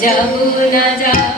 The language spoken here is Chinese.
যাব না যাব